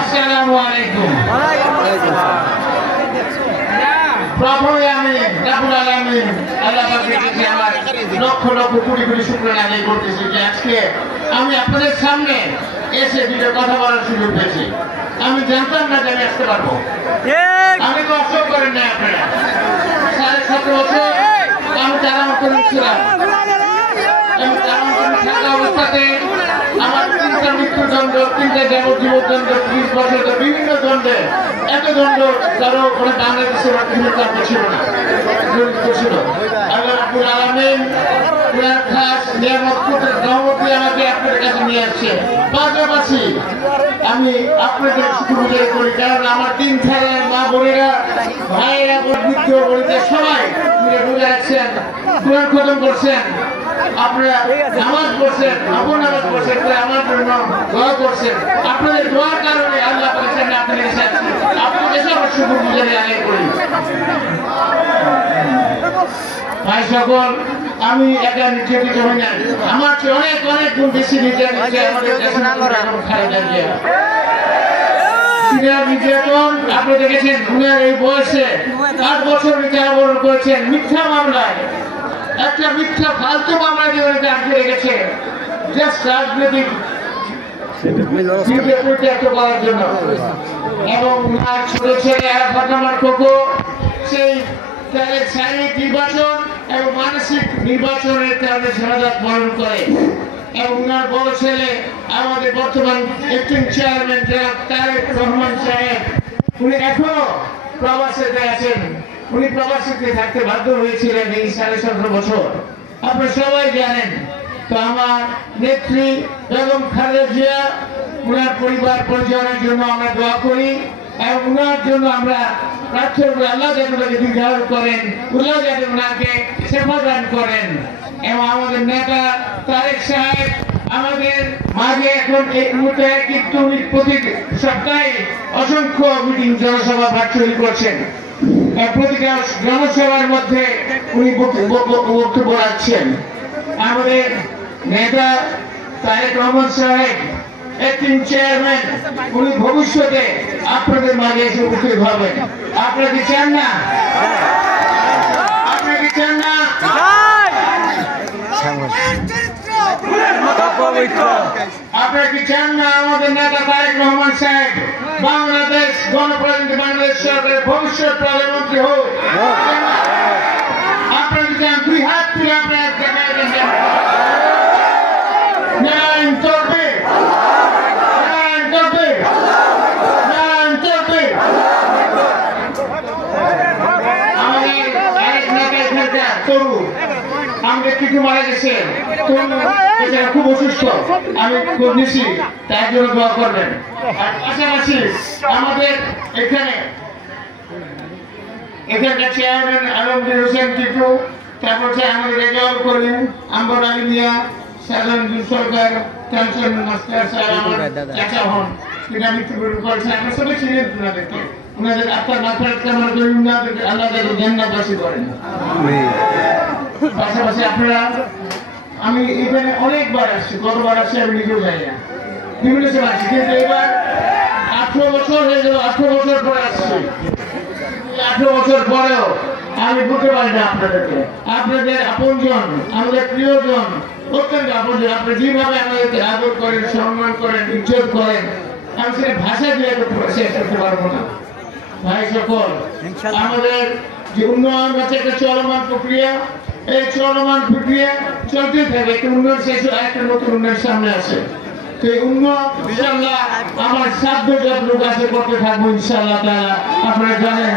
আসসালামু আলাইকুম। প্রথমে আমি রাব্বুল আলামিন আল্লাহ পাকের কাছে আমার লক্ষ লক্ষ কোটি কোটি শুকরিয়া আদায় করতেছি যে আজকে আমি আপনাদের সামনে এসে দুটো কথা বলার সুযোগ পেয়েছি। আমি জানতাম না যে আমি আসতে পারবো, আমি তো অসব করেন না। আপনারা 17.5 বছর আমি তারাম করেছিলাম। আমি তারাম করে থাকা অবস্থাতে আমার 3টা মৃত্যুদণ্ড, 3টা যাবজ্জীবনদণ্ড, 30 বছর বিভিন্ন দণ্ডে, এত দণ্ড কারো কোনো বাংলাদেশের অর্থনীতি ছিল না, ছিল। আল্লাহ রাব্বুল আলামিন পুরার খাস নিয়ামতের রহমত দিয়ে আমাকে আপনাদের কাছে নিয়ে আসছে। পাশাপাশি আমি আপনাদের শুকরিয়া করি, কারণ আমার 3 ছেলের মা বোনেরা, ভাইয়েরা, বৃদ্ধ বনিতা সবাই মিলে বলে রাখছেন, কোরআন খতম করছেন, আপনারা নামাজ পড়ছেন, আপন নামাজ পড়ছেন, আমার জন্য দোয়া করছেন। আপনাদের দোয়ার কারণে আল্লাহ বলেছেন আপনাদের সাথে আপনাদের সব শুকরিয়া আদায় করি। ভাই সকল, আমি একা নির্যাতিত হই না, আমার চেয়ে অনেক অনেক গুণ বেশি নির্যাতিত আমাদের খালেদা জিয়া। নির্যাতন আপনি দেখেছেন, উনার এই বয়সে 8 বছর কারাবরণ করেছেন মিথ্যা মামলায়, একটা মিথ্যা ফালতু মামলা দিয়ে আটকে রেখেছে জাস্ট রাজনৈতিক করার জন্য। এবং উনার ছোট ছেলে ফাতেমার কোকো সেই তাদের শারীরিক নির্বাচন এবং মানসিক নির্বাচনের কারণে শাহাদাত বরণ করে। এবং উনার বড় ছেলে আমাদের বর্তমান অ্যাক্টিং চেয়ারম্যান জনাব তারেক রহমান সাহেব, উনি এখনো প্রবাসীতে আছেন। উনি প্রবাসীতে থাকতে বাধ্য হয়েছিলেন এই 17.5 বছর, আপনারা সবাই জানেন। তো আমার নেত্রী বেগম খালেদা জিয়া, উনার পরিবার পরিজনের জন্য আমরা দোয়া করি এবং উনার জন্য আমরা প্রার্থনা করি আল্লাহ যেন তাকে দীর্ঘায়ু করেন, আল্লাহ যেন ওনাকে সেবা দান করেন। এবং আমাদের নেতা তারেক সাহেব আমাদের মাঝে এখন এই মুহূর্তে কিন্তু প্রতি সপ্তাহে অসংখ্য মিটিং জনসভা ভার্চুয়ালি করছেন। প্রতিটা জনসভার মধ্যে উনি বক্তব্য রাখছেন। আমাদের নেতা তারেক রহমান সাহেব অ্যাক্টিং চেয়ারম্যান, উনি ভবিষ্যতে আপনাদের মাঝে এসে উপস্থিত হবেন। আপনারা কি চান না? আপনারা কি চান না? আপনারা কি চান না আমাদের নেতা তারেক রহমান সাহেব বাংলাদেশ গণপ্রজাতন্ত্রী বাংলাদেশ সরকারের ভবিষ্যৎ প্রধানমন্ত্রী হোক? আপনারা কি চান? 2 হাত তুলে আপনারা আমাদের কিছু মারা গেছে, খুব অসুস্থ, আমি খুব নিচ্ছি, তার জন্য দোয়া করবেন। আর পাশাপাশি আমাদের এখানকার চেয়ারম্যান আলমগীর হোসেন টিটু, তারপর আমাদের রেজাউল করিম, আম্বর আলী মিয়া, সাধারণ সরকার, টেনশন মাস্টার স্যার আমার চাচা হন, এটা মৃত্যুবরণ করেছেন। আমরা সবাই চিনি ওনাদেরকে, ওনাদের আপনার মাথার কামনা করি, ওনাদেরকে আল্লাহ তাদের জান্নাতবাসী করেন। পাশাপাশি আপনারা, আমি এখানে অনেকবার আসছি, কতবার আসছি আমি নিজেও যাই না, বিভিন্ন সময় আসছি, কিন্তু এবার 18 বছর হয়ে গেল, 18 বছর পরে আসছি। 18 বছর পরেও আমি বলতে পারি না আপনাদেরকে, আপনাদের আপনজন, আমাদের প্রিয়জন, অত্যন্ত আপনজন, আপনি যেভাবে আমাদেরকে আদর করেন, সম্মান করেন, ইজ্জত করেন, আমি সেটা ভাষা দিয়ে শেষ করতে পারবো না। ভাই সকল, আমাদের যে উন্নয়ন আছে একটা চলমান প্রক্রিয়া, এই চলমান প্রক্রিয়া চলতে থাকে, একটা উন্নয়ন শেষ হয়, একটা নতুন উন্নয়ন সামনে আসে। তো এই উন্নয়ন ইনশাআল্লাহ আমার সাধ্য যত লোক আছে করতে থাকবো ইনশাআল্লাহ তাআলা। আপনারা জানেন